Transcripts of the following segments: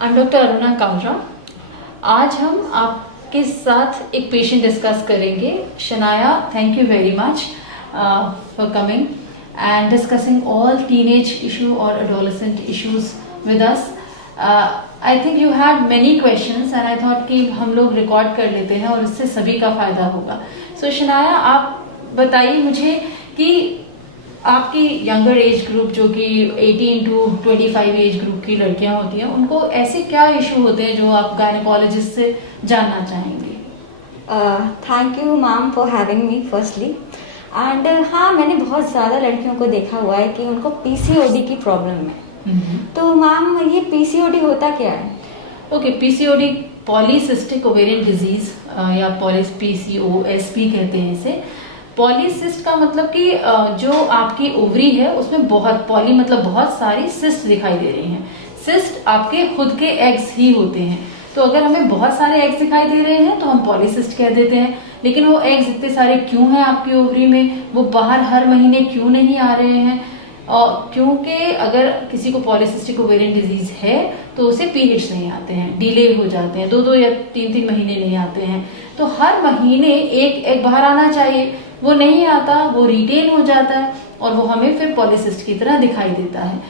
I am doctor Aruna Kalra. आज हम आपके साथ एक पेशेंट डिस्कस करेंगे। Shanaya, thank you very much for coming and discussing all teenage issue और adolescent issues with us. I think you had many questions and I thought कि हम लोग रिकॉर्ड कर लेते हैं और इससे सभी का फायदा होगा। सो शनाया, आप बताइए मुझे कि आपकी यंगर एज ग्रुप जो कि 18 to 25 एज ग्रुप की लड़कियां होती हैं, उनको ऐसे क्या इशू होते हैं जो आप गायनेकोलॉजिस्ट से जानना चाहेंगे? Thank you ma'am for having me firstly. And हाँ, मैंने बहुत ज़्यादा लड़कियों को देखा हुआ है कि उनको पीसीओडी की प्रॉब्लम है। तो मैम, ये पीसीओडी होता क्या है? Okay, PCOD polycystic ovarian disease या पीसीओएसपी कहते हैं इसे। पॉलीसिस्ट का मतलब कि जो आपकी ओवरी है उसमें बहुत, पॉली मतलब बहुत सारी सिस्ट दिखाई दे रही हैं। सिस्ट आपके खुद के एग्स ही होते हैं। तो अगर हमें बहुत सारे एग्स दिखाई दे रहे हैं तो हम पॉलीसिस्ट कह देते हैं। लेकिन वो एग्स इतने सारे क्यों हैं आपकी ओवरी में, वो बाहर हर महीने क्यों नहीं आ रहे हैं? और क्योंकि अगर किसी को पॉलीसिस्टिक ओवेरियन डिजीज है तो उसे पीरियड्स नहीं आते हैं, डिले हो जाते हैं, 2-2 या 3-3 महीने नहीं आते हैं। तो हर महीने एक एग बाहर आना चाहिए, वो नहीं आता, वो रिटेन हो जाता है और वो हमें फिर पॉलीसिस्ट की तरह दिखाई देता है।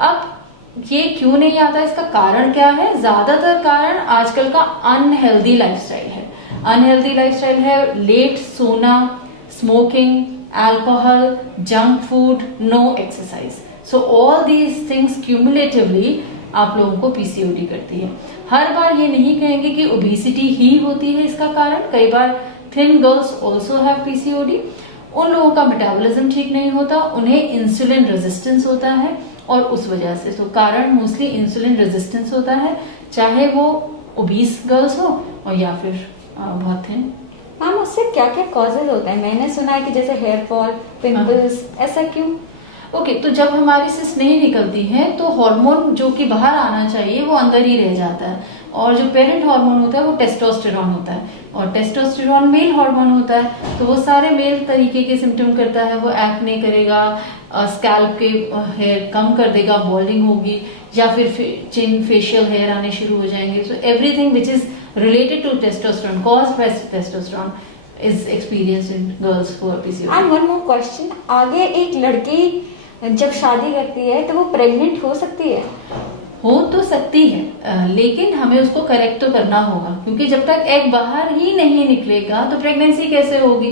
अब ये क्यों नहीं आता, इसका कारण क्या है? ज्यादातर कारण आजकल का अनहेल्दी लाइफस्टाइल है। अनहेल्दी लाइफस्टाइल है लेट सोना, smoking, alcohol, junk food, no exercise. So all these things cumulatively आप लोगों को पीसीओडी करती है। हर बार ये नहीं कहेंगे कि ओबेसिटी ही होती है इसका कारण। कई बार thin girls also have PCOD. उन लोगों का मेटाबॉलिज्म ठीक नहीं होता, उन्हें इंसुलिन रेजिस्टेंस होता है और उस वजह से तो कारण मोस्टली इंसुलिन रेजिस्टेंस होता है, चाहे वो ओबीस गर्ल्स हो और या फिर बहुत थिन। मैम, उससे क्या क्या कॉजेज होता है? मैंने सुना है कि जैसे हेयर फॉल, पिंपल्स, ऐसा क्यों? ओके, तो जब हमारी सिस्ट नहीं निकलती है तो हार्मोन जो कि बाहर आना चाहिए वो अंदर ही रह जाता है। और जो पेरेंट हार्मोन होता है वो टेस्टोस्टेरॉन होता है और टेस्टोस्टेरॉन मेल हार्मोन होता है। तो वो सारे मेल तरीके के सिम्टम करता है। वो एक्ने करेगा, स्कैल्प के हेयर कम कर देगा, बॉल्डिंग होगी, या फिर चिन फेशियल हेयर आने शुरू हो जाएंगे। So everything which is related to testosterone, caused by testosterone, is experienced in girls who are PCOD. And one more question, आगे एक लड़की जब शादी करती है तो वो प्रेग्नेंट हो सकती है? हो तो सकती है, लेकिन हमें उसको करेक्ट तो करना होगा, क्योंकि जब तक एग बाहर ही नहीं निकलेगा तो प्रेगनेंसी कैसे होगी?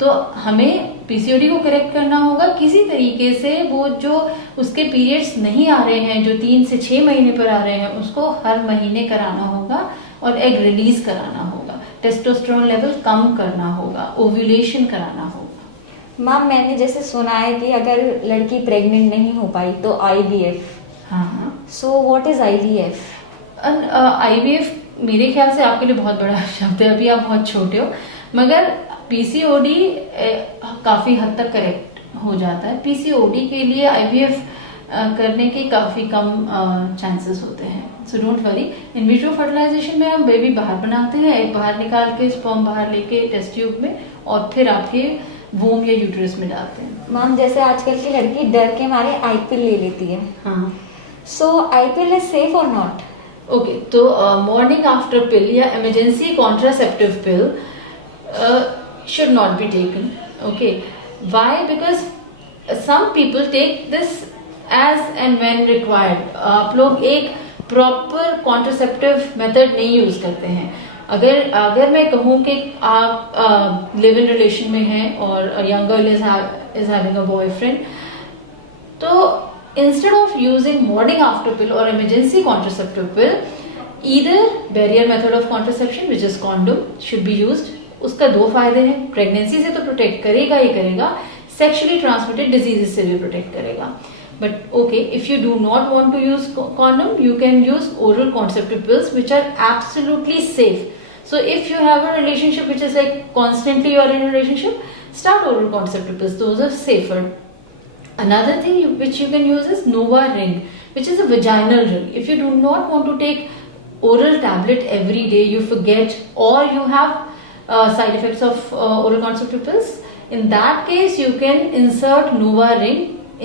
तो हमें पीसीओडी को करेक्ट करना होगा किसी तरीके से। वो जो उसके पीरियड्स नहीं आ रहे हैं, जो 3 से 6 महीने पर आ रहे हैं, उसको हर महीने कराना होगा और एग रिलीज कराना होगा, टेस्टोस्टेरोन लेवल कम करना होगा, ओव्यूलेशन कराना होगा। मैम, मैंने जैसे सुना है कि अगर लड़की प्रेग्नेंट नहीं हो पाई तो आईवीएफ। हाँ, so what is IVF? IVF मेरे ख्याल से आपके लिए बहुत बड़ा शब्द है, अभी आप बहुत छोटे हो, मगर पीसीओडी काफी हद तक करेक्ट हो जाता है। पीसीओडी के लिए आईवीएफ करने के काफी कम चांसेस होते हैं। So don't worry. In vitro fertilization में हम बेबी बाहर बनाते हैं, एग बाहर निकाल के, स्पर्म बाहर लेके टेस्ट ट्यूब में, और फिर आप ये वोम या यूट्रस में डालते हैं। मैम, जैसे आजकल की लड़की डर के मारे आईपिल ले लेती है। हाँ, सो आईपिल इज सेफ और नॉट? ओके, तो मॉर्निंग आफ्टर पिल या emergency contraceptive pill should not be taken. Okay, why? Because some people take this as and when required. आप लोग एक प्रॉपर कॉन्ट्रासेप्टिव मेथड नहीं यूज करते हैं। अगर मैं कहूँ कि आप लिव इन रिलेशन में हैं और young girl is having a boyfriend, तो instead of using morning after pill और emergency contraceptive pill, either barrier method of contraception which is condom should be used. उसका 2 फायदे हैं, प्रेगनेंसी से तो प्रोटेक्ट करेगा ही करेगा, सेक्सुअली ट्रांसमिटेड डिजीजेस से भी प्रोटेक्ट करेगा। But okay, if you do not want to use condom, you can use oral contraceptive pills which are absolutely safe. So if you have a relationship which is like constantly you are in relationship, start oral contraceptive pills, those are safer. Another thing which you can use is Nova ring, which is a vaginal ring. If you do not want to take oral tablet every day, you forget, or you have side effects of oral contraceptive pills, in that case you can insert Nova ring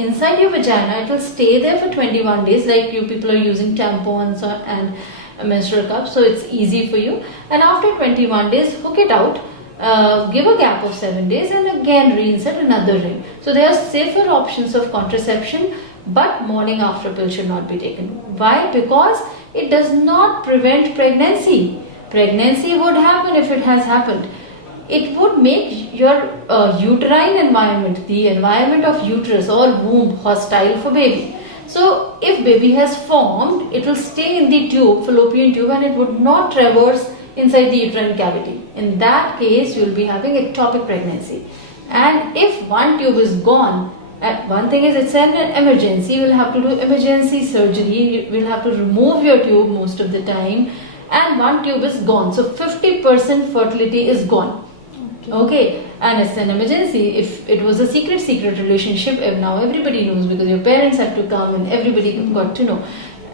inside your vagina. It will stay there for 21 days, like you people are using tampons and menstrual cups, so it's easy for you. And after 21 days, hook it out, give a gap of 7 days, and again reinsert another ring. So there are safer options of contraception, but morning after pill should not be taken. Why? Because it does not prevent pregnancy. Pregnancy would happen if it has happened. It would make your uterine environment, the environment of uterus or womb, hostile for baby. So if baby has formed, it will stay in the tube, fallopian tube, and it would not traverse inside the uterine cavity. In that case, you will be having ectopic pregnancy. And if one tube is gone, one thing is it's an emergency, you will have to do emergency surgery, you will have to remove your tube most of the time, and one tube is gone. So 50% fertility is gone. Okay, and it's an emergency. If it was a secret relationship, now everybody knows because your parents have to come and everybody got to know.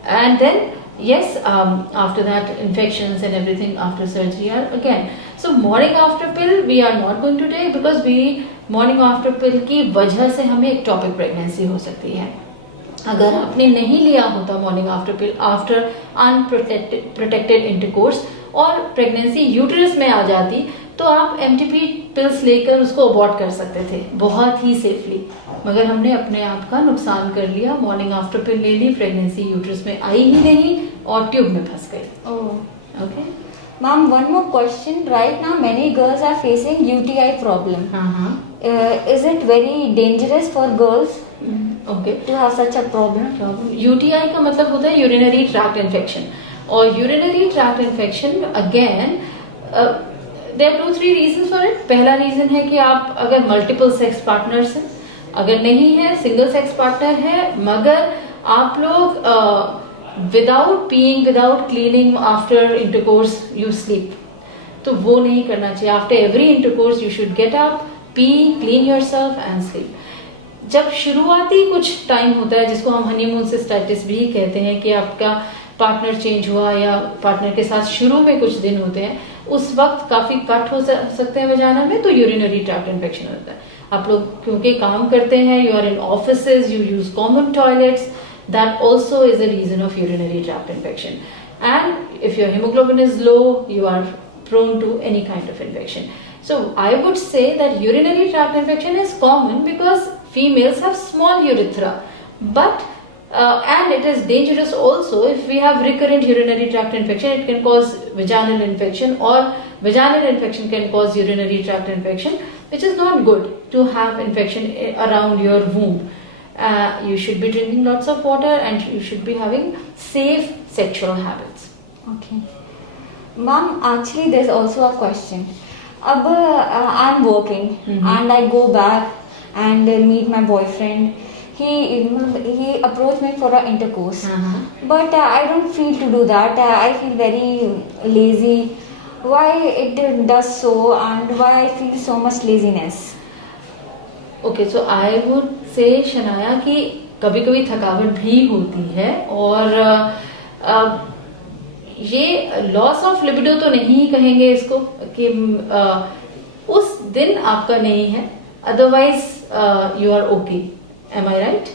And then yes, after that infections and everything after surgery are again. So morning after pill we are not going to take, because we morning after pill की वजह से हमें ectopic pregnancy हो सकती है. अगर आपने नहीं लिया होता मॉर्निंग आफ्टर पिल, आफ्टर अनप्रोटेक्टेड इंटरकोर्स, और प्रेगनेंसी यूटरस में आ जाती, तो आप एमटीपी पिल्स लेकर उसको अबॉर्ट कर सकते थे बहुत ही सेफली. मगर हमने अपने आप का नुकसान कर लिया. मॉर्निंग आफ्टर पिल ले ली, प्रेगनेंसी यूटरस में आई ही नहीं और ट्यूब में फंस गई. Okay Ma'am, one more question. Right now, many girls are facing UTI problem. Is it very dangerous for girls to have such a problem? UTI का मतलब होता है यूरिनरी ट्रैक्ट इन्फेक्शन. और urinary tract infection again there are 2-3 reasons for it. पहला रीजन है कि आप अगर मल्टीपल सेक्स पार्टनर्स हैं, अगर नहीं है सिंगल सेक्स पार्टनर है, मगर आप लोग without peeing, without cleaning after intercourse you sleep, तो वो नहीं करना चाहिए. After every intercourse you should get up, P, clean yourself and sleep. जब शुरुआती कुछ टाइम होता है जिसको हम हनीमून सिस्टाइटिस भी कहते हैं, कि आपका पार्टनर चेंज हुआ या पार्टनर के साथ शुरू में कुछ दिन होते हैं, उस वक्त काफी कट हो सकते हैं वजाना में, तो यूरिनरी ट्रैक्ट इन्फेक्शन होता है. आप लोग क्योंकि काम करते हैं, you are in offices, you use common toilets, that also is a reason of urinary tract infection. And if your hemoglobin is low, you are prone to any kind of infection. So I would say that urinary tract infection is common because females have small urethra, but and it is dangerous also if we have recurrent urinary tract infection. It can cause vaginal infection, or vaginal infection can cause urinary tract infection, which is not good to have infection around your womb. You should be drinking lots of water and you should be having safe sexual habits. Okay. Ma'am, actually there's also a question. Ab I'm working and I go back and meet my boyfriend. He approached me for an intercourse. But I don't feel to do that. I feel very lazy. Why it does so, and why I feel so much laziness? Okay, so I would say Shanaya कि कभी कभी थकावट भी होती है, और ये loss of libido तो नहीं कहेंगे इसको, कि उस दिन आपका नहीं है, otherwise you are okay. Am I right?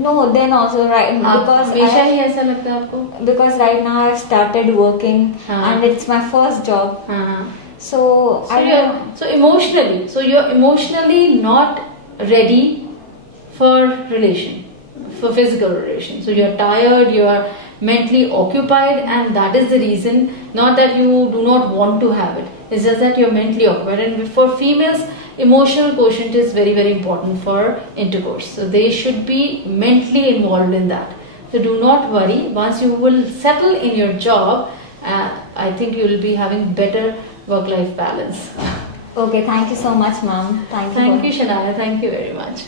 No, then also right, because हमेशा ही ऐसा लगता है आपको? Because right now I've started working and it's my first job. So you're emotionally not ready for relation, for physical relation. So you're tired, you are mentally occupied, and that is the reason. Not that you do not want to have it, it's just that you're mentally occupied. And for females, emotional quotient is very, very important for intercourse, so they should be mentally involved in that. So do not worry, once you will settle in your job, I think you will be having better work-life balance. Okay, thank you so much, ma'am. Thank you, Shania. Thank you very much.